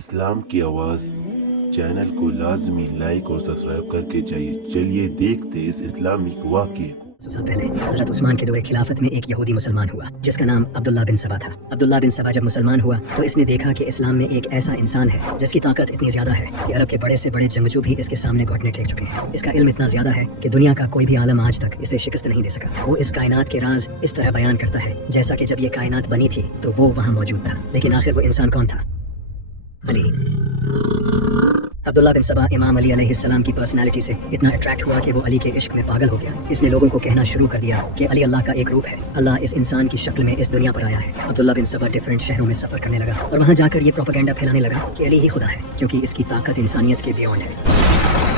اسلام کی آواز چینل کو لازمی لائک اور سبسکرائب کر کے چلیے دیکھتے اس اسلامک واقعے کو۔ سال پہلے حضرت عثمان کے دور خلافت میں ایک یہودی مسلمان ہوا جس کا نام عبداللہ بن سبا تھا۔ عبداللہ بن سبا جب مسلمان ہوا تو اس نے دیکھا کہ اسلام میں ایک ایسا انسان ہے جس کی طاقت اتنی زیادہ ہے کہ عرب کے بڑے سے بڑے جنگجو بھی اس کے سامنے گھٹنے ٹیک چکے ہیں۔ اس کا علم اتنا زیادہ ہے کہ دنیا کا کوئی بھی عالم آج تک اسے شکست نہیں دے سکا۔ وہ اس کائنات کے راز اس طرح بیان کرتا ہے جیسا کہ جب یہ کائنات بنی تھی تو وہ وہاں موجود تھا، لیکن آخر وہ انسان کون تھا؟ علی۔ عبداللہ بن سبا امام علی علیہ السلام کی پرسنالٹی سے اتنا اٹریکٹ ہوا کہ وہ علی کے عشق میں پاگل ہو گیا۔ اس نے لوگوں کو کہنا شروع کر دیا کہ علی اللہ کا ایک روپ ہے، اللہ اس انسان کی شکل میں اس دنیا پر آیا ہے۔ عبداللہ بن سبا ڈیفرنٹ شہروں میں سفر کرنے لگا اور وہاں جا کر یہ پروپیگنڈا پھیلانے لگا کہ علی ہی خدا ہے، کیونکہ اس کی طاقت انسانیت کے بیونڈ ہے۔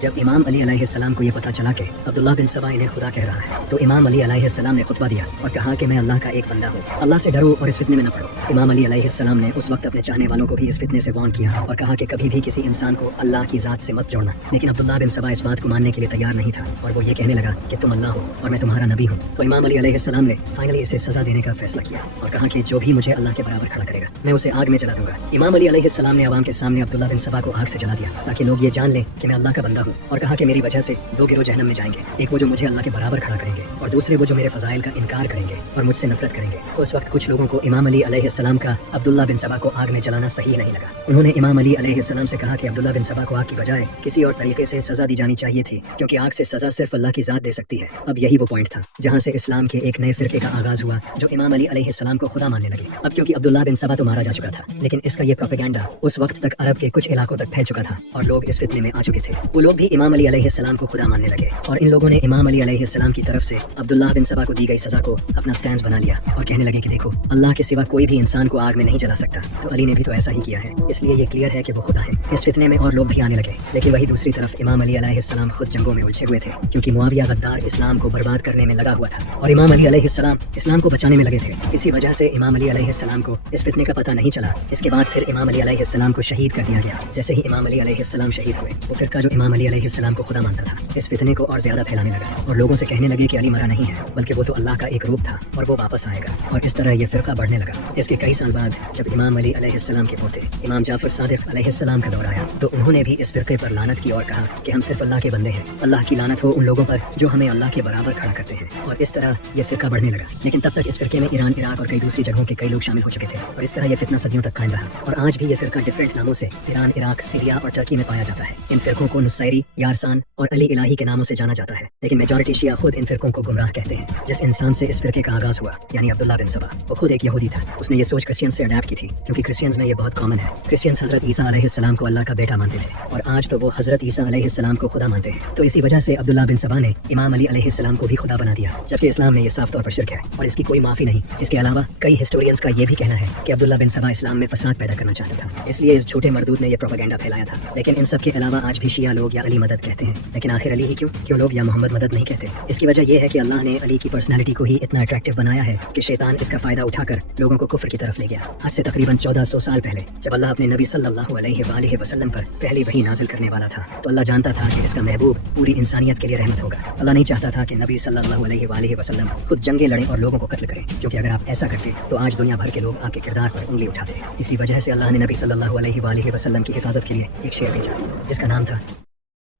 جب امام علی علیہ السلام کو یہ پتہ چلا کہ عبداللہ بن سبا انہیں خدا کہہ رہا ہے تو امام علی علیہ السلام نے خطبہ دیا اور کہا کہ میں اللہ کا ایک بندہ ہوں، اللہ سے ڈرو اور اس فتنے میں نہ پڑو۔ امام علی علیہ السلام نے اس وقت اپنے چاہنے والوں کو بھی اس فتنے سے وارن کیا اور کہا کہ کبھی بھی کسی انسان کو اللہ کی ذات سے مت جوڑنا، لیکن عبداللہ بن سبا اس بات کو ماننے کے لیے تیار نہیں تھا اور وہ یہ کہنے لگا کہ تم اللہ ہو اور میں تمہارا نبی ہوں۔ تو امام علی علیہ السلام نے فائنلی اسے سزا دینے کا فیصلہ کیا اور کہا کہ جو بھی مجھے اللہ کے برابر کھڑا کرے گا میں اسے آگ میں جلا دوں گا۔ امام علی علیہ السلام نے عوام کے سامنے عبداللہ بن سبا کو آگ سے جلا دیا تاکہ لوگ یہ جان لیں کہ میں اللہ کا بندہ ہوں، اور کہا کہ میری وجہ سے دو گروہ جہنم میں جائیں گے، ایک وہ جو مجھے اللہ کے برابر کھڑا کریں گے اور دوسرے وہ جو میرے فضائل کا انکار کریں گے اور مجھ سے نفرت کریں گے۔ اس وقت کچھ لوگوں کو امام علی علیہ السلام کا عبداللہ بن سبا کو آگ میں جلانا صحیح نہیں لگا۔ انہوں نے امام علی علیہ السلام سے کہا کہ عبداللہ بن سبا کو آگ کی بجائے کسی اور طریقے سے سزا دی جانی چاہیے تھی، کیونکہ آگ سے سزا صرف اللہ کی ذات دے سکتی ہے۔ اب یہی وہ پوائنٹ تھا جہاں سے اسلام کے ایک نئے فرقے کا آغاز ہوا جو امام علی علیہ السلام کو خدا ماننے لگے۔ اب کیونکہ عبداللہ بن سبا تو مارا جا چکا تھا، لیکن اس کا یہ پروپیگنڈا اس وقت تک عرب کے کچھ علاقوں تک پھیل چکا تھا اور لوگ اس فتنے میں آ چکے تھے۔ وہ لوگ بھی امام علی علیہ السلام کو خدا ماننے لگے اور ان لوگوں نے امام علی علیہ السلام کی طرف سے عبداللہ بن سبا کو دی گئی سزا کو اپنا سٹینڈ بنا لیا اور کہنے لگے کہ دیکھو اللہ کے سوا کوئی بھی انسان کو آگ میں نہیں جلا سکتا، تو علی نے بھی تو ایسا ہی کیا ہے، اس لیے یہ کلیئر ہے کہ وہ خدا ہے۔ اس فتنے میں اور لوگ بھی آنے لگے، لیکن وہی دوسری طرف امام علی علیہ السلام خود جنگوں میں الجھے ہوئے تھے، کیونکہ معاویہ غدار اسلام کو برباد کرنے میں لگا ہوا تھا اور امام علی علیہ السلام اسلام کو بچانے میں لگے تھے۔ اسی وجہ سے امام علی علیہ السلام کو اس فتنے کا پتہ نہیں چلا۔ اس کے بعد پھر امام علی علیہ السلام کو شہید کر دیا گیا۔ جیسے ہی امام علی علیہ السلام شہید ہوئے، وہ فرقہ جو امام علی علیہ السلام کو خدا مانتا تھا اس فتنے کو اور زیادہ پھیلانے لگا اور لوگوں سے کہنے لگے کہ علی مرا نہیں ہے بلکہ وہ تو اللہ کا ایک روپ تھا اور وہ واپس آئے گا، اور اس طرح یہ فرقہ بڑھنے لگا۔ اس کے کئی سال بعد جب امام علی علیہ السلام کے پوتے امام جعفر صادق علیہ السلام کا دور آیا تو انہوں نے بھی اس فرقے پر لعنت کی اور کہا کہ ہم صرف اللہ کے بندے ہیں، اللہ کی لعنت ہو ان لوگوں پر جو ہمیں اللہ کے برابر کھڑا کرتے ہیں، اور اس طرح یہ فرقہ بڑھنے لگا۔ لیکن تب تک اس فرقے میں ایران، عراق اور کئی دوسری جگہوں کے کئی لوگ شامل ہو چکے تھے اور اس طرح یہ فتنہ صدیوں تک قائم رہا، اور آج بھی یہ فرقہ ڈفرینٹ ناموں سے ایران، عراق، سیریا اور ترکی میں پایا جاتا ہے۔ ان فرقوں کو نصیری، یارسان اور علی الہی کے ناموں سے جانا جاتا ہے، لیکن میجورٹی شیعہ خود ان فرقوں کو گمراہ کہتے ہیں۔ جس انسان سے اس فرقے کا آغاز ہوا یعنی عبداللہ بن سبا، وہ خود ایک یہودی تھا۔ اس نے یہ سوچ کرسچین سے اڈاپٹ کی تھی، کیونکہ کرسچینز میں یہ بہت کامن ہے۔ کرسچینز حضرت عیسیٰ علیہ السلام کو اللہ کا بیٹا مانتے تھے اور آج تو وہ حضرت عیسیٰ علیہ السلام کو خدا مانتے ہیں۔ تو اسی وجہ سے عبداللہ بن سبا نے امام علی علیہ السلام کو بھی خدا بنا دیا، جبکہ اسلام میں یہ صاف طور پر شرک ہے اور اس کی کوئی معافی نہیں۔ اس کے علاوہ کئی ہسٹورینز کا یہ بھی کہنا ہے کہ عبداللہ بن سبا اسلام میں فساد پیدا کرنا چاہتا تھا، اس لیے اس جھوٹے مردود نے یہ پروپیگنڈا پھیلایا تھا۔ لیکن ان سب کے علاوہ آج بھی شیعہ لوگ یا علی مدد کہتے ہیں، لیکن آخر علی ہی کیوں لوگ یا محمد مدد نہیں کہتے؟ اس کی وجہ یہ ہے کہ اللہ نے علی کی پرسنالٹی کو ہی اتنا اٹریکٹیو بنایا ہے کہ شیطان اس کا فائدہ اٹھا کر لوگوں کو کفر کی طرف لے گیا۔ آج سے تقریباً 1400 سال پہلے جب اللہ اپنے نبی صلی اللہ علیہ وآلہ وسلم پر پہلی وحی نازل کرنے والا تھا تو اللہ جانتا تھا کہ اس کا محبوب پوری انسانیت کے لیے رحمت ہوگا۔ اللہ نہیں چاہتا تھا کہ نبی صلی اللہ علیہ وآلہ وسلم خود جنگیں لڑیں اور لوگوں کو قتل کریں، کیونکہ اگر آپ ایسا کرتے تو آج دنیا بھر کے لوگ آپ کے کردار پر انگلی اٹھاتے۔ اسی وجہ سے اللہ نے نبی صلی اللہ علیہ وآلہ وسلم کی حفاظت کے لیے ایک شعر بھیجا جس کا نام تھا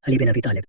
علی بن ابی طالب۔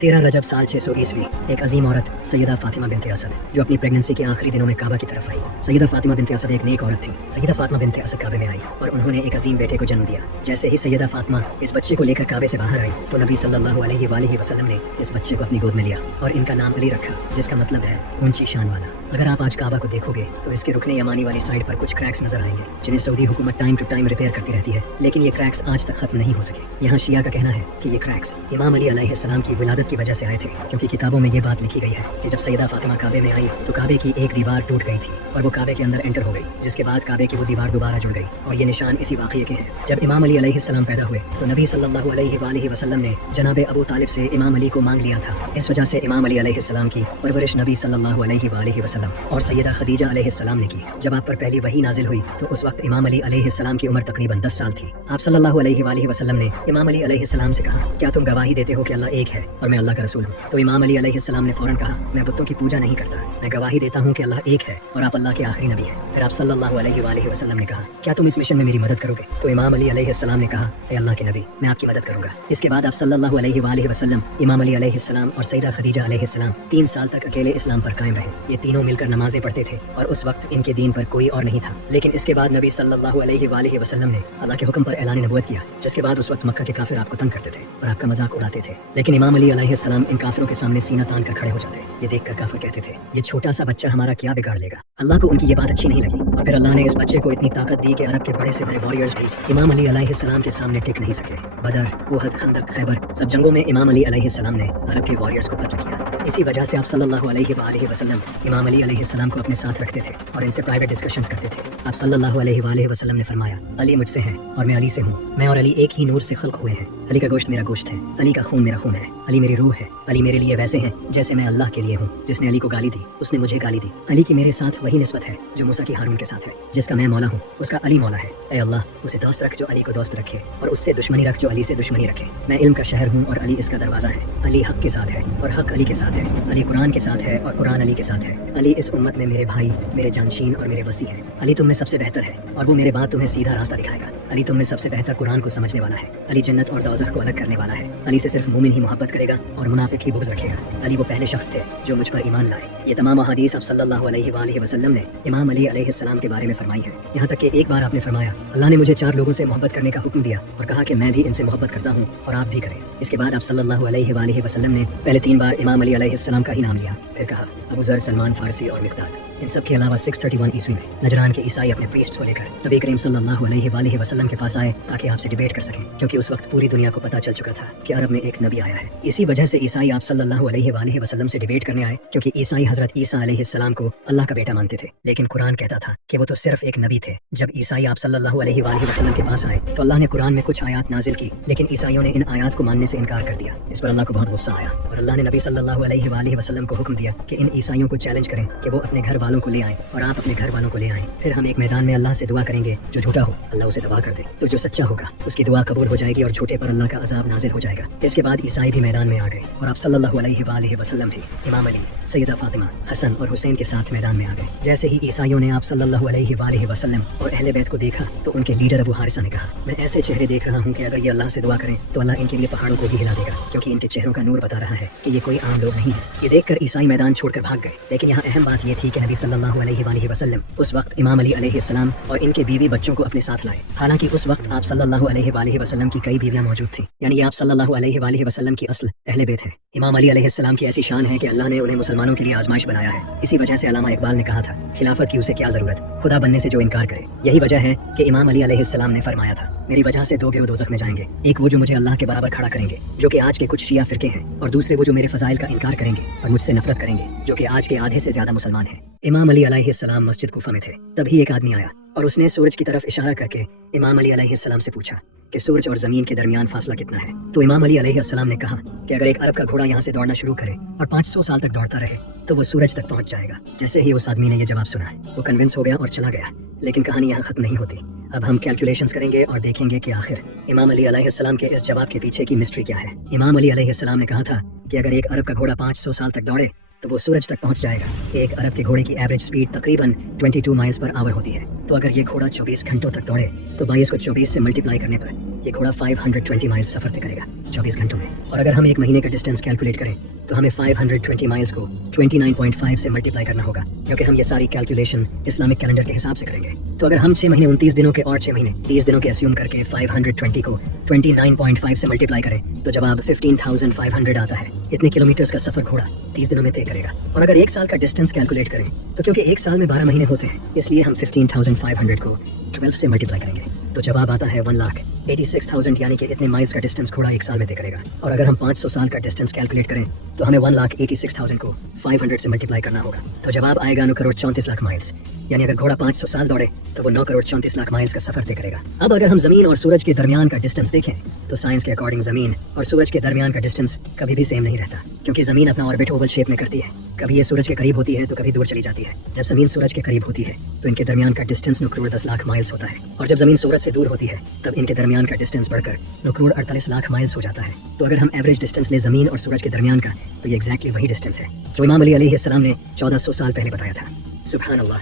13 رجب سال 600 عیسوی ایک عظیم عورت سیدہ فاطمہ بنت اسد جو اپنی پریگننسی کے آخری دنوں میں کعبہ کی طرف آئی۔ سیدہ فاطمہ بنت اسد ایک نیک عورت تھی۔ سیدہ فاطمہ بنت اسد کعبے میں آئی اور انہوں نے ایک عظیم بیٹے کو جنم دیا۔ جیسے ہی سیدہ فاطمہ اس بچے کو لے کر کعبے سے باہر آئی تو نبی صلی اللہ علیہ وآلہ وسلم نے اس بچے کو اپنی گود میں لیا اور ان کا نام علی رکھا، جس کا مطلب ہے اونچی شان والا۔ اگر آپ آج کعبہ کو دیکھو گے تو اس کے رکن یمانی والی سائڈ پر کچھ کریکس نظر آئیں گے جنہیں سعودی حکومت ٹائم ٹو ٹائم ریپیئر کرتی رہتی ہے، لیکن یہ کریکس آج تک ختم نہیں ہو سکے۔ یہاں شیعہ کا کہنا ہے کہ یہ کریکس امام علی علیہ السلام کی ولادت کی وجہ سے آئے تھے، کیونکہ کتابوں میں یہ بات لکھی گئی ہے کہ جب سیدہ فاطمہ کعبے میں آئی تو کعبے کی ایک دیوار ٹوٹ گئی تھی اور وہ کعبے کے اندر انٹر ہو گئی، جس کے بعد کعبے کی وہ دیوار دوبارہ جڑ گئی، اور یہ نشان اسی واقعے کے ہیں۔ جب امام علی علیہ السلام پیدا ہوئے تو نبی صلی اللہ علیہ وآلہ وسلم نے جناب ابو طالب سے امام علی کو مانگ لیا تھا۔ اس وجہ سے امام علی علیہ السلام کی پرورش نبی صلی اللہ علیہ وآلہ وسلم اور سیدہ خدیجہ علیہ السلام نے کی۔ جب آپ پر پہلی وحی نازل ہوئی تو اس وقت امام علی علیہ السلام کی عمر تقریباً 10 سال تھی۔ آپ صلی اللہ علیہ وآلہ وسلم نے امام علی علیہ السلام سے کہا، کیا تم گواہی دیتے ہو کہ اللہ ایک ہے اور میں मैं अल्लाह का रसूल हूँ। तो इमाम अली अलैहिस्सलाम ने फौरन कहा, मैं बुतों की पूजा नहीं करता, मैं गवाही देता हूँ कि अल्लाह एक है और आप अल्लाह के आखिरी नबी हैं। फिर आप सल्लल्लाहु अलैहि वसल्लम ने कहा, क्या तुम इस मिशन में मेरी मदद करोगे? तो इमाम अली अलैहिस्सलाम ने कहा, ए अल्लाह के नबी, मैं आपकी मदद करूंगा। इसके बाद आप सल्लल्लाहु अलैहि वसल्लम, इमाम अली अलैहिस्सलाम और सैयदा खदीजा अलैहिस्सलाम 3 साल तक अकेले इस्लाम पर कायम रहे। ये तीनों मिलकर नमाजें पढ़ते थे और उस वक्त इनके दीन पर कोई और नहीं था। लेकिन इसके बाद नबी सल्लल्लाहु अलैहि वसल्लम ने अल्लाह के हुक्म पर ऐलान नबूवत किया, जिसके बाद उस वक्त मक्का के काफिर आपको तंग करते थे और आपका मजाक उड़ाते थे। लेकिन इमाम अली अलैहिस्सलाम इन काफिरों के सामने सीना तान कर खड़े हो जाते। ये देखकर काफिर कहते थे, ये छोटा सा बच्चा हमारा क्या बिगाड़ लेगा। अल्लाह को उनकी ये बात अच्छी नहीं लगी और फिर अल्लाह ने इस बच्चे को इतनी ताकत दी कि अरब के बड़े से बड़े वॉरियर्स भी इमाम अली अलैहिस्सलाम के सामने टिक नहीं सके। बदर, उहद, खंदक, खैबर सब जंगों में इमाम अली अलैहिस्सलाम ने अरब के वॉरियर्स को कत्ल किया। इसी वजह से आप सल्लल्लाहु अलैहि वसल्लम इमाम अली अलैहिस्सलाम को अपने साथ रखते थे और इनसे प्राइवेट डिस्कशंस करते थे। आप सल्लल्लाहु अलैहि वसल्लम ने फरमाया, अली मुझसे है और मैं अली से हूँ। मैं और अली एक ही नूर से खल्क हुए हैं। अली का गोश्त मेरा गोश्त है, अली का खून मेरा खून है, अली मेरी रूह है। अली मेरे लिए वैसे हैं जैसे मैं अल्लाह के लिए हूँ। जिसने अली को गाली दी उसने मुझे गाली दी। अली की मेरे साथ वही निस्बत है जो मूसा की हारून के साथ है। जिसका मैं मौला हूँ उसका अली मौला है। ऐ अल्लाह, उसे दोस्त रख जो अली को दोस्त रखे और उससे दुश्मनी रख जो अली से दुश्मनी रखे। मैं इल्म का शहर हूँ और अली इसका दरवाज़ा है। अली हक के साथ है और हक अली के साथ है। अली कुरान के साथ है और कुरान अली के साथ है। अली इस उम्मत में मेरे भाई, मेरे जानशीन और मेरे वसी हैं। अली तुम में सबसे बेहतर है और वो मेरे बाद तुम्हें सीधा रास्ता दिखाएगा। अली तुम में सबसे बेहतर कुरान को समझने वाला है। अली जन्नत और दोज़ख को अलग करने वाला है। अली से सिर्फ मोमिन ही मोहब्बत करेगा और मुनाफिक ही बुग़्ज़ रखेगा। अली वो पहले शख्स थे जो मुझ पर ईमान लाए। ये तमाम अहादीस अब सल्लल्लाहु अलैहि वसल्लम ने इमाम अली अलैहिस्सलाम के बारे में फरमाई है। यहाँ तक कि एक बार आपने फरमाया, अल्लाह ने मुझे 4 लोगों से मोहब्बत करने का हुक्म दिया और कहा कि मैं भी इनसे मोहब्बत करता हूँ और आप भी करें। इसके बाद आप सल्लल्लाहु अलैहि वसल्लम ने पहले 3 बार इमाम अली अलैहिस्सलाम का ही नाम लिया। फिर कहा अबू ज़र, सलमान फारसी और मिक़दाद। इन सब के अलावा 631 ईस्वी में नजरान के ईसाई अपने प्रीस्ट्स को लेकर नबी करीम सल्लल्लाहु अलैहि वसल्लम के पास आए ताकि आपसे डिबेट कर सकें, क्योंकि उस वक्त पूरी दुनिया को पता चल चुका था कि अरब में एक नबी आया है। इसी वजह से ईसाई आप सल्लल्लाहु अलैहि वसल्लम से डिबेट करने आए, क्योंकि ईसाई हजरत ईसा अलैहिस्सलाम को अल्लाह का बेटा मानते थे। लेकिन कुरान कहता था कि वो तो सिर्फ एक नबी थे। जब ईसाई आप सल्लल्लाहु अलैहि वसल्लम के पास आए तो अल्लाह ने कुरान में कुछ आयात नाजिल की, लेकिन ईसाइयों ने इन आयात को मानने से इनकार कर दिया। इस पर अल्लाह को बहुत गुस्सा आया और अल्लाह ने नबी सल्लल्लाहु अलैहि वसल्लम को हुक्म दिया कि इन ईसाइयों को चैलेंज करें कि वो अपने घर वालों को ले आएं और आप अपने घर वालों को ले आएं। फिर हम एक मैदान में अल्लाह से दुआ करेंगे, जो झूठा हो अल्लाह उसे तबाह कर दे, तो जो सच्चा होगा उसकी दुआ कबूल हो जाएगी और झूठे पर अल्लाह का अजाब नाजिल हो जाएगा। इसके बाद ईसाई भी मैदान में आ गए और आप सल्लल्लाहु अलैहि वसल्लम भी इमाम अली, सैयदा फातिमा, हसन और हुसैन के साथ मैदान में आ गए। जैसे ही ईसाइयों ने आप सल्लल्लाहु अलैहि वसल्लम और अहले बैत को देखा तो उनके लीडर अबू हारिसा ने कहा, मैं ऐसे चेहरे देख रहा हूँ कि अगर ये अल्लाह से दुआ करें तो अल्लाह इनके लिए पहाड़ों को भी हिला देगा, क्योंकि इनके चेहरों का नूर बता रहा है कि ये कोई आम लोग नहीं है। ये देखकर ईसाई मैदान छोड़कर भाग गए। लेकिन यहाँ अहम बात ये थी कि नबी सल्लल्लाहु अलैहि वसल्लम उस वक्त इमाम अली अलैहिस्सलाम और इनके बीवी बच्चों को अपने साथ लाए। हालांकि उस वक्त आप सल्लल्लाहु अलैहि वसल्लम की कई बीवियां मौजूद थीं, यानी आप सल्लल्लाहु अलैहि वसल्लम की असल अहले बैत हैं। इमाम अली अलैहिस्सलाम की ऐसी शान है कि अल्लाह ने उन्हें मुसलमानों के लिए आजमाइश बनाया है। इसी वजह से अल्लामा इकबाल ने कहा था, खिलाफत की उसे क्या जरूरत, खुदा बनने से जो इनकार करे। यही वजह है कि इमाम अली अलैहिस्सलाम ने फरमाया था, मेरी वजह से 2 गिरोह दोज़ख में जाएंगे। एक वो जो मुझे अल्लाह के बराबर खड़ा करेंगे, जो कि आज के कुछ शिया फिरके हैं, और दूसरे वो जो मेरे फजाइल का इनकार करेंगे और मुझसे नफरत करेंगे, जो कि आज के आधे से ज्यादा मुसलमान हैं। इमाम अली अलैहिस्सलाम मस्जिद कूफा में थे, तभी एक आदमी आया और उसने सूरज की तरफ इशारा करके इमाम अली अलैहिस्सलाम से पूछा कि सूरज और ज़मीन के दरमियान फासला कितना है। तो इमाम अली अलैहिस्सलाम ने कहा कि अगर एक अरब का घोड़ा यहाँ से दौड़ना शुरू करे और 500 साल तक दौड़ता रहे तो वो सूरज तक पहुँच जाएगा। जैसे ही उस आदमी ने यह जवाब सुना वो कन्विंस हो गया और चला गया। लेकिन कहानी यहाँ खत्म नहीं होती। अब हम कैलकुलेशंस करेंगे और देखेंगे कि आखिर इमाम अली अलैहिस्सलाम के इस जवाब के पीछे की मिस्ट्री क्या है। इमाम अली अलैहिस्सलाम ने कहा था कि अगर एक अरब का घोड़ा 500 साल तक दौड़े तो वो सूरज तक पहुंच जाएगा। एक अरब के घोड़े की एवरेज स्पीड तकरीबन 22 माइल्स पर आवर होती है। तो अगर ये घोड़ा 24 घंटों तक दौड़े तो 22 को 24 से मल्टीप्लाई करने पर ये घोड़ा 520 माइल्स सफर तय करेगा 24 घंटों में। और अगर हम एक महीने का डिस्टेंस कैलकुलेट करें तो हमें 520 माइल्स को 29.5 से मल्टीप्लाई करना होगा, क्योंकि हम ये सारी कैलकुलेशन इस्लामिक कैलेंडर के हिसाब से करेंगे। तो अगर हम 6 महीने 29 दिनों के और 6 महीने 30 दिनों के अस्यूम करके 520 को 29.5 से मल्टीप्लाई करें तो जवाब 15,500 आता है। इतने किलोमीटर्स का सफर घोड़ा 30 दिनों में तय करेगा। और अगर 1 साल का डिस्टेंस कैलकुलेट करें तो क्योंकि 1 साल में 12 महीने होते हैं, इसलिए हम 15,500 को 12 से मल्टीप्लाई करेंगे तो जवाब आता है 1,86,000, यानी कि इतने माइल्स का डिस्टेंस घोड़ा 1 साल में तय करेगा। और अगर हम 500 साल का डिस्टेंस कैलकुलेट करें तो हमें 1,86,000 को 500 से मल्टीप्लाई करना होगा तो जवाब आएगा 9,34,00,000 माइल्स। यानी अगर घोड़ा 500 साल दौड़े तो वो 9 करोड़ 34 लाख माइल्स का सफर तय करेगा। अब अगर हम जमीन और सूरज के दरमियान का डिस्टेंस देखें तो साइंस के अकॉर्डिंग जमीन और सूरज के दरमियान का डिस्टेंस कभी भी सेम नहीं रहता, क्योंकि जमीन अपना ऑर्बिट ओवल शेप में करती है। कभी ये सूरज के करीब होती है तो कभी दूर चली जाती है। जब जमीन सूरज के करीब होती है तो इनके दरमियान का डिस्टेंस 9 करोड़ 10 लाख माइल्स होता है, और जब जमीन सूरज से दूर होती है तब इनके दरमियान का डिस्टेंस बढ़कर 9 करोड़ 48 लाख माइल्स हो जाता है। तो अगर हम एवरेज डिस्टेंस ले जमीन और सूरज के दरमियान का तो ये एग्जैक्टली वही डिस्टेंस है जो इमाम अली अलैहिस्सलाम ने 1400 साल पहले बताया था। सुभान अल्लाह।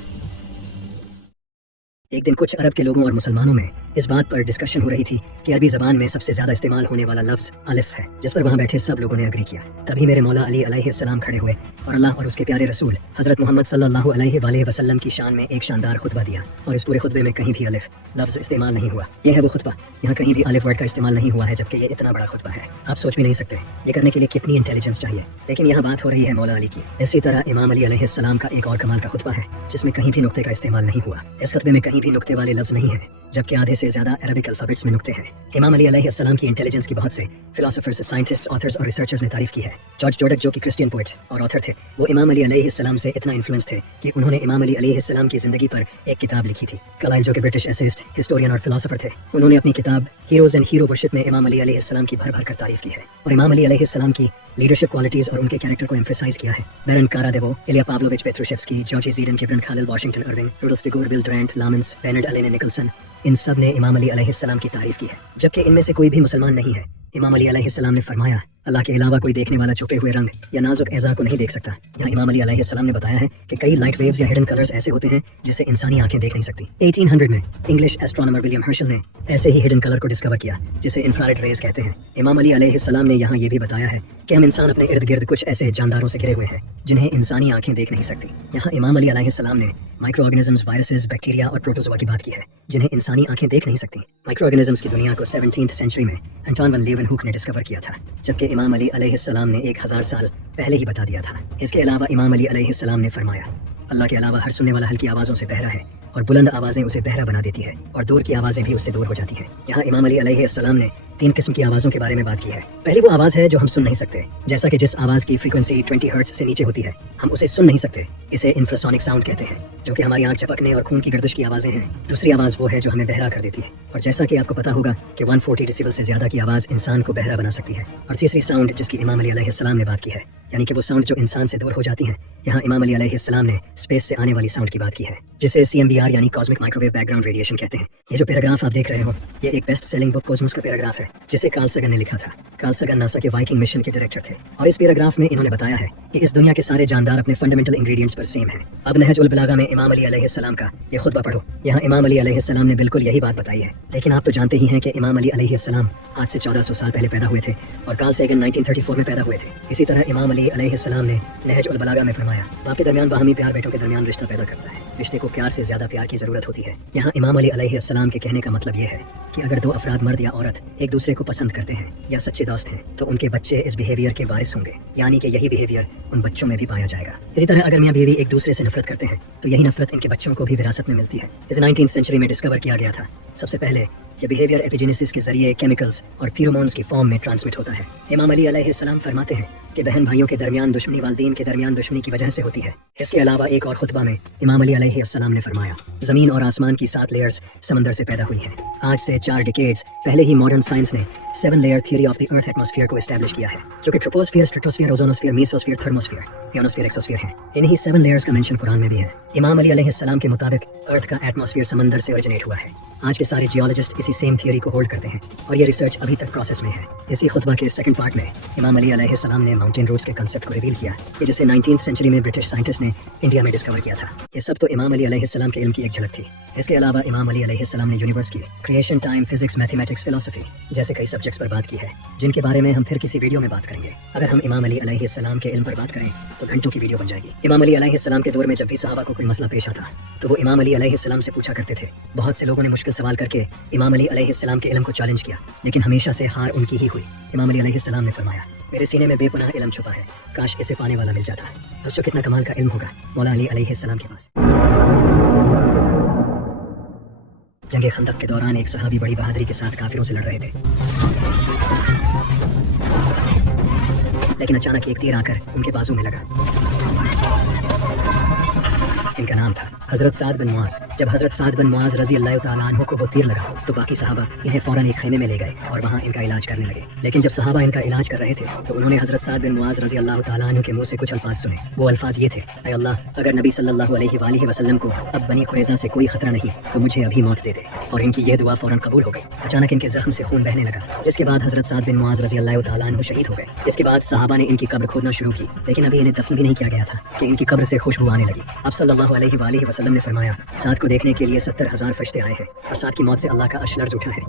एक दिन कुछ अरब के लोगों और मुसलमानों में इस बात पर डिस्कशन हो रही थी कि अरबी ज़बान में सबसे ज़्यादा इस्तेमाल होने वाला लफ्ज़ अलिफ है, जिस पर वहाँ बैठे सब लोगों ने अग्री किया। तभी मेरे मौला अली अलैहिस्सलाम खड़े हुए और अल्लाह और उसके प्यारे रसूल हज़रत मोहम्मद सल्लल्लाहु अलैहि वसल्लम की शान में एक शानदार खुतबा दिया, और इस पूरे खुतबे में कहीं भी अलिफ लफ्ज़ इस्तेमाल नहीं हुआ। यह है वो खुतबा, यहाँ कहीं भी अलिफ वर्ड का इस्तेमाल नहीं हुआ है, जबकि ये इतना बड़ा खुतबा है। आप सोच भी नहीं सकते ये करने के लिए कितनी इंटेलिजेंस चाहिए। लेकिन यहाँ बात हो रही है मौला अली की। इसी तरह इमाम अली अलैहिस्सलाम का एक और कमाल का खुतबा है जिसमें कहीं भी नुक्ते का इस्तेमाल नहीं हुआ। इस खुतबे में कहीं भी नुक्ते वाले लफ्ज़ नहीं है, जबकि आधे से ज्यादा अरबिक अल्फाबेट्स में नुक्ते हैं। इमाम अली अलैहिस्सलाम की इंटेलिजेंस की बहुत से फिलोसोफर्स, साइंटिस्ट्स, ऑथर्स और रिसर्चर्स ने तारीफ की है। जॉर्ज जोडक, जो कि क्रिश्चियन पोइट और ऑथर थे, वो इमाम अली अलैहिस्सलाम से इतना इन्फ्लुएंस थे कि उन्होंने इमाम अली अलैहिस्सलाम की जिंदगी पर एक किताब लिखी थी। कलाइल, जो कि ब्रिटिश एसेइस्ट, हिस्टोरियन और फिलोसोफर थे, उन्होंने अपनी किताब हीरोज एंड हीरो वर्शिप में इमाम अली अलैहिस्सलाम की भर भर कर तारीफ की है और इमाम अली अलैहिस्सलाम की लीडरशिप क्वालिटीज और उनके कैरेक्टर को एम्फेसाइज किया है। Baron Carra de Vaux, Ilya Pavlovich Petrushevsky, George Zaidan, Gibran Khalil, Washington Irving, Rudolf ज़िगोर, विल ड्यूरेंट, लामन्स, बेनर्ड अलेने निकलसन, इन सब ने इमाम अली अलैहिस्सलाम की तारीफ की है, जबकि इनमें से कोई भी मुसलमान नहीं है। इमाम अली अलैहिस्सलाम ने फरमाया, अल्लाह के अलावा कोई देखने वाला छुपे हुए रंग या नाजुक एज़ा को नहीं देख सकता। यहाँ इमाम अली अलैहिस्सलाम ने बताया है कि कई लाइट वेव्स या हिडन कलर्स ऐसे होते हैं जिसे इंसानी आंखें देख नहीं सकती। 1800 में इंग्लिश एस्ट्रोनॉमर विलियम हर्शल ने ऐसे ही हिडन कलर को डिस्कवर किया जिसे इंफ्रारेड रेज कहते हैं। इमाम अली अलैहिस्सलाम ने यहाँ ये भी बताया है कि हम इंसान अपने इर्द गिर्द कुछ ऐसे जानदारों से घिरे हुए हैं जिन्हें इंसानी आंखें देख नहीं सकती। यहाँ इमाम अली अलैहिस्सलाम ने माइक्रो ऑर्गेनिजम्स, वायरसेस, बैक्टीरिया और प्रोटोजोआ की बात की है जिन्हें इंसानी आंखें देख नहीं सकती। माइक्रो ऑर्गेनिजम्स की दुनिया को 17th सेंचुरी में एंटोन वन लीeuwenhoek ने डिस्कवर किया था, जबकि इमाम अली अलैहिस्सलाम ने 1000 साल पहले ही बता दिया था। इसके अलावा इमाम अली अलैहिस्सलाम ने फरमाया, अल्लाह के अलावा हर सुनने वाला हल्की आवाज़ों से बहरा है और बुलंद आवाज़ें उसे बहरा बना देती है और दूर की आवाज़ें भी उससे दूर हो जाती हैं। यहाँ इमाम अली अलैहिस्सलाम ने 3 किस्म की आवाज़ों के बारे में बात की है। पहली वो आवाज़ है जो हम सुन नहीं सकते, जैसा कि जिस आवाज़ की फ्रीक्वेंसी 20 हर्ट्ज से नीचे होती है हम उसे सुन नहीं सकते, इसे इंफ्रासोनिक साउंड कहते हैं, जो कि हमारी आंख झपकने और खून की गर्दिश की आवाज़ें हैं। दूसरी आवाज़ वो है जो हमें बहरा कर देती है, और जैसा कि आपको पता होगा कि 140 डेसिबल से ज़्यादा की आवाज़ इंसान को बहरा बना सकती है। और तीसरी साउंड जिसकी इमाम अली अलैहिस्सलाम ने बात की है, यानी कि वो साउंड जो इंसान से दूर हो जाती है। यहाँ इमाम अली अलैहिस्सलाम ने स्पेस से आने वाली साउंड की बात की है, जिसे CMBR यानी कॉस्मिक माइक्रोवेव बैकग्राउंड रेडिएशन कहते हैं। ये जो पैराग्राफ आप देख रहे हो, ये एक बेस्ट सेलिंग बुक कॉस्मोस का पैराग्राफ है जिसे कार्ल सगन ने लिखा था। कार्ल सगन नासा के वाइकिंग मिशन के डायरेक्टर थे, और इस पैराग्राफ में इन्होंने बताया है कि इस दुनिया के सारे जानदार अपने फंडामेंटल इंग्रेडिएंट्स पर सेम हैं। अब नहज उल बलागा में इमाम अली अलैहिस्सलाम का ये खुतबा पढ़ो। यहाँ इमाम अली अलैहिस्सलाम ने बिल्कुल यही बात बताई है। लेकिन आप तो जानते ही हैं कि इमाम अली अलैहिस्सलाम आज से 1400 साल पहले पैदा हुए थे और कार्ल सगन 1934 में पैदा हुए थे। इसी तरह इमाम अली अलैहिस्सलाम ने नहज उल बलागा में फरमाया, आपके दरमियान बाहमी प्यार बेटों के दरमियान रिश्ता पैदा करता है। रिश्ते को प्यार से ज्यादा प्यार की जरूरत होती है। यहाँ इमाम अली अलैहिस्सलाम के कहने का मतलब ये है कि अगर 2 अफराद, मर्द या औरत, एक दूसरे को पसंद करते हैं या सच्चे दोस्त हैं तो उनके बच्चे इस बिहेवियर के वारिस होंगे, यानी कि यही बिहेवियर उन बच्चों में भी पाया जाएगा। इसी तरह अगर मियां बीवी एक दूसरे से नफरत करते हैं तो यही नफरत इनके बच्चों को भी विरासत में मिलती है। इसे 19th सेंचुरी में डिस्कवर किया गया था। सबसे पहले ये बिहेवियर एपिजेनेसिस के जरिए केमिकल्स और फेरोमोन्स की फॉर्म में ट्रांसमिट होता है। इमाम अली अलैहिस्सलाम फरमाते हैं कि बहन भाइयों के दरमियान दुश्मनी वालदीन के दरमियान दुश्मनी की वजह से होती है। इसके अलावा एक और खुतबा में इमाम अली अलैहिस्सलाम ने फरमाया, ज़मीन और आसमान की 7 लेयर्स समंदर से पैदा हुई हैं। आज से 4 डिकेड्स पहले ही मॉडर्न साइंस ने 7 layer theory of the earth atmosphere को एस्टैब्लिश किया है, जो कि troposphere, stratosphere, ozonosphere, mesosphere, thermosphere, ionosphere, exosphere हैं। इन्हीं 7 लेयर्स का मेंशन कुरान में भी है। इमाम अली अलैहिस्सलाम के मुताबिक अर्थ का एटमॉस्फेयर समंदर से ओरिजिनेट हुआ है। आज के सारे जियोलॉजिस्ट इसी सेम थ्योरी को होल्ड करते हैं और ये रिसर्च अभी तक प्रोसेस में है। इसी खुतबा के सेकंड पार्ट में इमाम अली अलैहिस्सलाम ने माउंटेन रोड्स के कंसेप्ट को रिवील किया, जिसे 19th सेंचुरी में ब्रिटिश साइंटिस्ट ने इंडिया में डिस्कवर किया था। ये सब तो इमाम अली अलैहिस्सलाम के इल्म की एक झलक थी। इसके अलावा इमाम अली अलैहिस्सलाम ने यूनिवर्स की creation, time, physics, mathematics, philosophy जैसे कई सब्जेक्ट्स पर बात की है, जिनके बारे में हम फिर किसी वीडियो में बात करेंगे। अगर हम इमाम अली अलैहिस्सलाम के इल्म पर बात करें तो घंटों की वीडियो बन जाएगी। इमाम अली अलैहिस्सलाम के दौर में जब भी सहाबा को कोई मसला पेश आता तो वो इमाम अली अलैहिस्सलाम से पूछा करते थे। बहुत से लोगों ने मुश्किल सवाल करके इमाम अली अलैहिस्सलाम के इल्म को चैलेंज किया, लेकिन हमेशा से हार उनकी ही हुई। इमाम अली अलैहिस्सलाम ने फरमाया, मेरे सीने में बेपनाह इल्म छुपा है, काश इसे पाने वाला मिल जाता। दोस्तों, कितना कमाल का इल्म होगा मौला अली अलैहिस्सलाम के पास। जंगे खंदक के दौरान एक सहाबी बड़ी बहादुरी के साथ काफिरों से लड़ रहे थे, लेकिन अचानक एक तीर आकर उनके बाजू में लगा। इनका नाम था हजरत साद बिन मुआज। जब हजरत साद बिन मुआज रजी अल्लाह तआला अन्हु को वो तीर लगा तो बाकी सहाबा इन्हें फौरन एक खेमे में ले गए और वहाँ इनका इलाज करने लगे। लेकिन जब सहाबा इनका इलाज कर रहे थे तो उन्होंने हजरत साद बिन मुआज रजी अल्लाह तआला अन्हु के मुंह से कुछ अल्फाज सुने। वो अल्फाज ये थे, ऐ अल्लाह, अगर नबी सल्लल्लाहु अलैहि वसल्लम को अब बनी कुरैज़ा से कोई खतरा नहीं तो मुझे अभी मौत दे दे। और इनकी यह दुआ फौरन कबूल हो गई। अचानक इनके जख्म से खून बहने लगा, जिसके बाद हजरत साद बिन मुआज रजी अल्लाह तआला अन्हु शहीद हो गए। इसके बाद सहाबा ने इनकी कब्र खोदना शुरू की, लेकिन अभी इन्हें दफन भी नहीं किया गया था कि इनकी कब्र से खुशबू आने लगी। अब सल्लल्लाहु अलैहि वसल्लम ने फरमाया, साद को देखने के लिए 70,000 फरिश्ते आए हैं और साद की मौत से अल्लाह का अर्श लर्ज़ उठा है।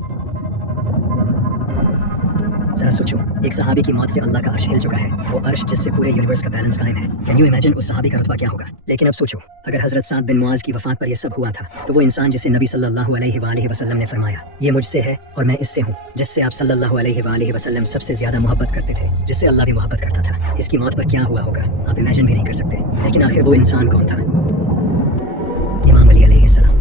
जरा सोचो, एक सहाबी की मौत से अल्लाह का अर्श हिल चुका है, वो अर्श जिससे पूरे यूनिवर्स का बैलेंस कायम है। कैन यू इमेजिन उस सहाबी का रुतबा क्या होगा। लेकिन अब सोचो, अगर हजरत साद बिन मुआज की वफात पर यह सब हुआ था तो वो इंसान जिसे नबी सल्लल्लाहु अलैहि वसल्लम ने फरमाया, ये मुझसे है और मैं इससे हूँ, जिससे आप सल्लल्लाहु अलैहि वसल्लम सबसे ज्यादा मोहब्बत करते थे, जिससे अल्लाह भी मोहब्बत करता था, इसकी मौत पर क्या हुआ होगा आप इमेजिन भी नहीं कर सकते। लेकिन आखिर वो इंसान कौन था? इमाम अली अलैहिस्सलाम।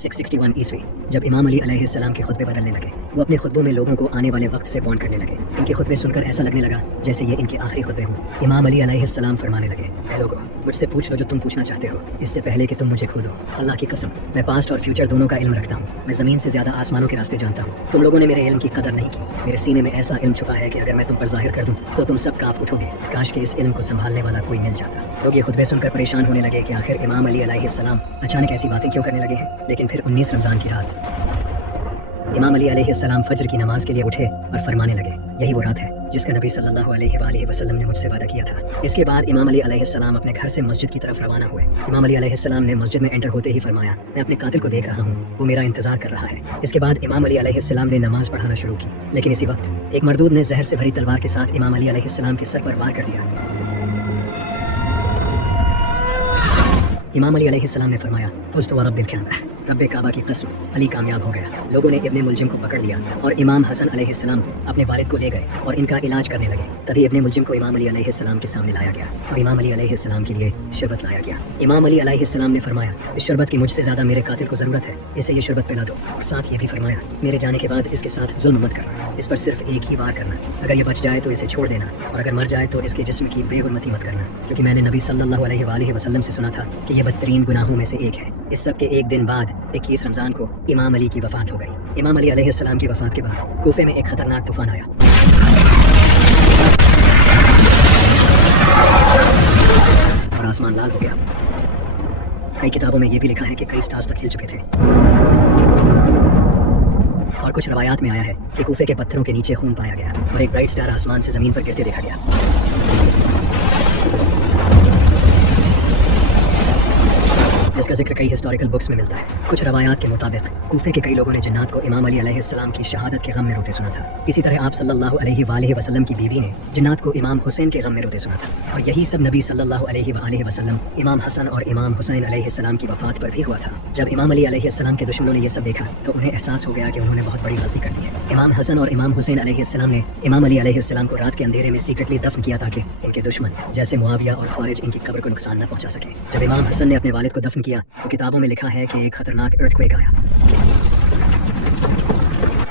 661 ईस्वी, जब इमाम अली अलैहिस्सलाम के खुतबे बदलने लगे, वो अपने खुतबों में लोगों को आने वाले वक्त से वार्न करने लगे। इनके खुतबे सुनकर ऐसा लगने लगा जैसे ये इनके आखिरी खुतबे हों। इमाम अली अलैहिस्सलाम फरमाने लगे, ऐ लोगों, मुझसे पूछ लो जो तुम पूछना चाहते हो, इससे पहले कि तुम मुझे खो दो। अल्लाह की कसम, मैं पास्ट और फ्यूचर दोनों का इल्म रखता हूँ। मैं ज़मीन से ज़्यादा आसमानों के रास्ते जानता हूँ। तुम लोगों ने मेरे इल्म की कदर नहीं की। मेरे सीने में ऐसा इल्म छुपा है कि अगर मैं तुम पर जाहिर कर दूँ तो तुम सब कांप उठोगे। काश के इस इल्म को संभालने वाला कोई मिल जाता। लोग ये खुतबे सुनकर परेशान होने लगे कि आखिर इमाम अली अलैहिस्सलाम अचानक ऐसी बातें क्यों करने लगे हैं। लेकिन फिर 19 रमज़ान की रात इमाम अली अलैहिस्सलाम फजर की नमाज के लिए उठे और फरमाने लगे, यही वो रात है जिसका नबी सल्लल्लाहु अलैहि वसल्लम ने मुझसे वादा किया था। इसके बाद इमाम अली अलैहिस्सलाम अपने घर से मस्जिद की तरफ रवाना हुए। इमाम अली अलैहिस्सलाम ने मस्जिद में एंटर होते ही फरमाया, मैं अपने कातिल को देख रहा हूँ, वो मेरा इंतजार कर रहा है। इसके बाद इमाम अली अलैहिस्सलाम ने नमाज पढ़ाना शुरू की। लेकिन इसी वक्त एक मरदूद ने जहर से भरी तलवार के साथ इमाम अली अलैहिस्सलाम के सर पर वार कर दिया। इमाम अली अलैहिस्सलाम ने फरमाया, फुज़्तु व रब्बिल काबा, रब्बे काबा की कसम, अली कामयाब हो गया। लोगों ने इब्ने मुलजिम को पकड़ लिया और इमाम हसन अलैहिस्सलाम अपने वालिद को ले गए और इनका इलाज करने लगे। तभी इब्ने मुलजिम को इमाम अली अलैहिस्सलाम के सामने लाया गया और इमाम अली अलैहिस्सलाम के लिए शरबत लाया गया। इमाम अली अलैहिस्सलाम ने फरमाया, इस शरबत की मुझसे ज़्यादा मेरे कातिल को ज़रूरत है, इसे ये शरबत पिला दो। और साथ ये भी फरमाया, मेरे जाने के बाद इसके साथ जुल्म मत करना, इस पर सिर्फ एक ही वार करना। अगर ये बच जाए तो इसे छोड़ देना और अगर मर जाए तो इसके जिस्म की बेहुरमती मत करना, क्योंकि मैंने नबी सल्लल्लाहु अलैहि वसल्लम से सुना था कि यह बदतरीन गुनाहों में से एक है। इस सब के एक दिन बाद 21 रमज़ान को इमाम अली की वफ़ात हो गई। इमाम अली अलैहिस्सलाम की वफ़ात के बाद कूफे में एक खतरनाक तूफान आया और आसमान लाल हो गया। कई किताबों में यह भी लिखा है कि कई स्टार्स तक हिल चुके थे। और कुछ रवायात में आया है कि कूफे के पत्थरों के नीचे खून पाया गया और एक ब्राइट स्टार आसमान से ज़मीन पर गिरते देखा गया। जिसका जिक्र कई हिस्टोरिकल बुक्स में मिलता है। कुछ रवायात के मुताबिक कूफे के कई लोगों ने जिन्नात को इमाम अली अलैहिस्सलाम की शहादत के गम में रोते सुना था। इसी तरह आप सल्लल्लाहु अलैहि वसल्लम की बीवी ने जिन्नात को इमाम हुसैन के गम में रोते सुना था। और यही सब नबी सल्लल्लाहु अलैहि वसल्लम, इमाम हसन और इमाम हुसैन अलैहिस्सलाम की वफात पर भी हुआ था। जब इमाम अली अलैहिस्सलाम के दुश्मनों ने यह सब देखा तो उन्हें एहसास हो गया कि उन्होंने बहुत बड़ी गलती कर दी है। इमाम हसन और इमाम हुसैन अलैहिस्सलाम ने इमाम अली अलैहिस्सलाम को रात के अंधेरे में सीक्रेटली दफन किया ताकि इनके दुश्मन जैसे मुआविया और ख्वारिज इनकी कब्र को नुकसान न पहुंचा सके। जब इमाम हसन ने अपने वालिद को दफन किया तो किताबों में लिखा है कि एक खतरनाक अर्थक्वेक आया।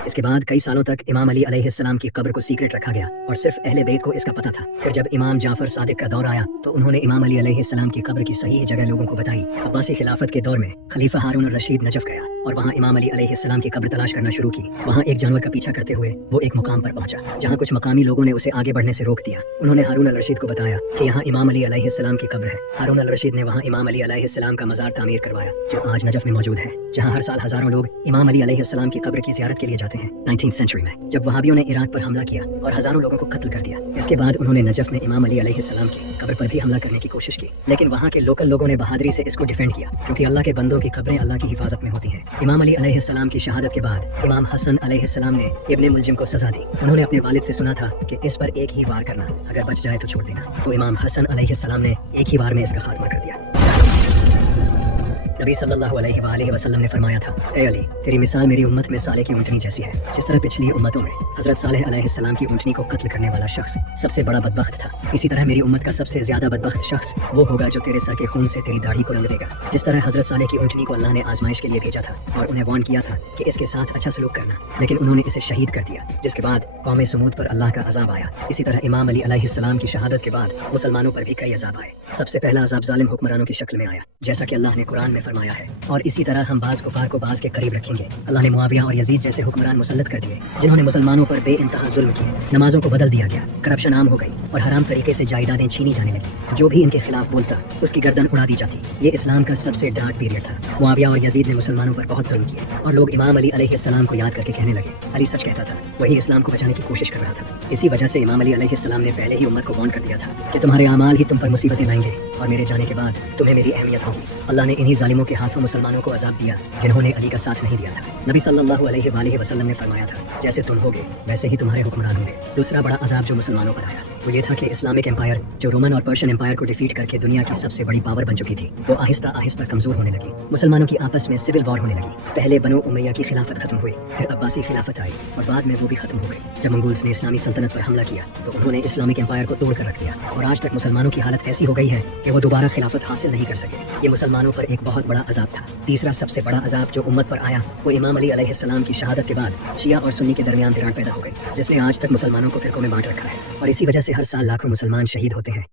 इसके बाद कई सालों तक इमाम अली अलैहिस्सलाम की कब्र को सीक्रेट रखा गया और सिर्फ अहले बैत को इसका पता था। फिर जब इमाम जाफर सादिक का दौर आया तो उन्होंने इमाम अली अलैहिस्सलाम की कब्र की सही जगह लोगों को बताई। अब्बासी खिलाफत के दौर में खलीफा हारून अर रशीद नजफ गया और वहाँ इमाम अली अलैहिस्सलाम की कब्र तलाश करना शुरू की। वहाँ एक जानवर का पीछा करते हुए वो एक मुकाम पर पहुंचा जहाँ कुछ मकामी लोगों ने उसे आगे बढ़ने से रोक दिया। उन्होंने हारून अल रशीद को बताया कि यहाँ इमाम अली अलैहिस्सलाम की कब्र है। हारून अल रशीद ने वहाँ इमाम अली अलैहिस्सलाम का मज़ार तामीर करवाया जो आज नजफ में मौजूद है, जहाँ हर साल हजारों लोग इमाम अली अलैहिस्सलाम की कब्र की ज़ियारत के लिए जाते हैं। 19th सेंचुरी में जब वहाबियों ने इराक पर हमला किया और हजारों लोगों को कत्ल कर दिया, इसके बाद उन्होंने नजफ में इमाम अली अलैहिस्सलाम की कब्र पर भी हमला करने की कोशिश की, लेकिन वहाँ के लोकल लोगों ने बहादुरी से इसको डिफेंड किया क्योंकि अल्लाह के बंदों की कब्रें अल्लाह की हिफाजत में होती हैं। इमाम अली अलैहिस्सलाम की शहादत के बाद इमाम हसन अलैहिस्सलाम ने इब्ने मुलजिम को सजा दी। उन्होंने अपने वालिद से सुना था कि इस पर एक ही वार करना, अगर बच जाए तो छोड़ देना। तो इमाम हसन अलैहिस्सलाम ने एक ही वार में इसका खात्मा कर दिया। नबी सल्लल्लाहु अलैहि वआलिहि वसल्लम ने फरमाया था, ए अली, तेरी मिसाल मेरी उम्मत में साले की ऊँटनी जैसी है। जिस तरह पिछली उम्मतों में हजरत सालेह अलैहिस्सलाम की ऊँटनी को कत्ल करने वाला शख्स सबसे बड़ा बदबख्त था, इसी तरह मेरी उम्मत का सबसे ज्यादा बदबख्त शख्स वो होगा जो तेरे सर के खून से तेरी दाढ़ी को रंग देगा। जिस तरह हजरत सालेह की ऊँटनी को अल्लाह ने आजमाइश के लिए भेजा था और उन्हें वार्न किया था कि इसके साथ अच्छा सलूक करना, लेकिन उन्होंने इसे शहीद कर दिया, जिसके बाद कौम समूद पर अल्लाह का अजाब आया। इसी तरह इमाम अली अलैहिस्सलाम की शहादत के बाद मुसलमानों पर भी कई अजाब आए। सबसे पहला अजाब जालिम हुक्मरानों की शक्ल में आया, जैसा कि अल्लाह ने कुरान में फरमाया है, और इसी तरह हम बाज कुफार को बाज के करीब रखेंगे। अल्लाह ने मुआविया और यजीद जैसे हुक्मरान मुसल्लत कर दिए, जिन्होंने मुसलमानों पर बेइंतहा जुल्म किए। नमाजों को बदल दिया गया, करप्शन आम हो गई और हराम तरीके से जायदादें छीनी जाने लगी। जो भी इनके खिलाफ बोलता उसकी गर्दन उड़ा दी जाती। ये इस्लाम का सबसे डार्क पीरियड था। मुआविया और यजीद ने मुसलमानों पर बहुत जुल्म किए और लोग इमाम अली अलैहिस्सलाम को याद करके कहने लगे, अली सच कहता था, वही इस्लाम को बचाने की कोशिश कर रहा था। इसी वजह से इमाम अली अलैहिस्सलाम ने पहले ही उम्मत को वार्न कर दिया था कि तुम्हारे अमाल ही तुम पर मुसीबतें लाएंगे और मेरे जाने के बाद तुम्हें मेरी अहमियत होगी। अल्लाह ने इन्हीं जालिमों के हाथों मुसलमानों को अजाब दिया जिन्होंने अली का साथ नहीं दिया था। नबी सल्लल्लाहु अलैहि वसल्लम ने फरमाया था, जैसे तुम होगे वैसे ही तुम्हारे हुक्मरान होंगे। दूसरा बड़ा अजाब जो मुसलमानों पर आया वो ये था कि इस्लामिक एम्पायर जो रोमन और पर्शियन एम्पायर को डिफीट करके दुनिया की सबसे बड़ी पावर बन चुकी थी, वो आहिस्ता आहिस्ता कमजोर होने लगी। मुसलमानों की आपस में सिविल वॉर होने लगी। पहले बनो उमैया की खिलाफत खत्म हुई, फिर अब्बासी खिलाफत आई और बाद में वो भी खत्म हो गई। जब मंगोल्स ने इस्लामी सल्तनत पर हमला किया तो उन्होंने इस्लामिक एम्पायर को तोड़ कर रख दिया और आज तक मुसलमानों की हालत ऐसी हो गई है कि वो दोबारा खिलाफत हासिल नहीं कर सके। ये मुसलमानों पर एक बहुत बड़ा अजाब था। तीसरा सबसे बड़ा अजाब जो उम्मत पर आया वो इमाम अली अलैहिस्सलाम की शहादत के बाद शिया और सुन्नी के दरमियान तिराड़ पैदा हो गई, जिसने आज तक मुसलमानों को फिरकों में बांट रखा है और इसी वजह से हर साल लाखों मुसलमान शहीद होते हैं।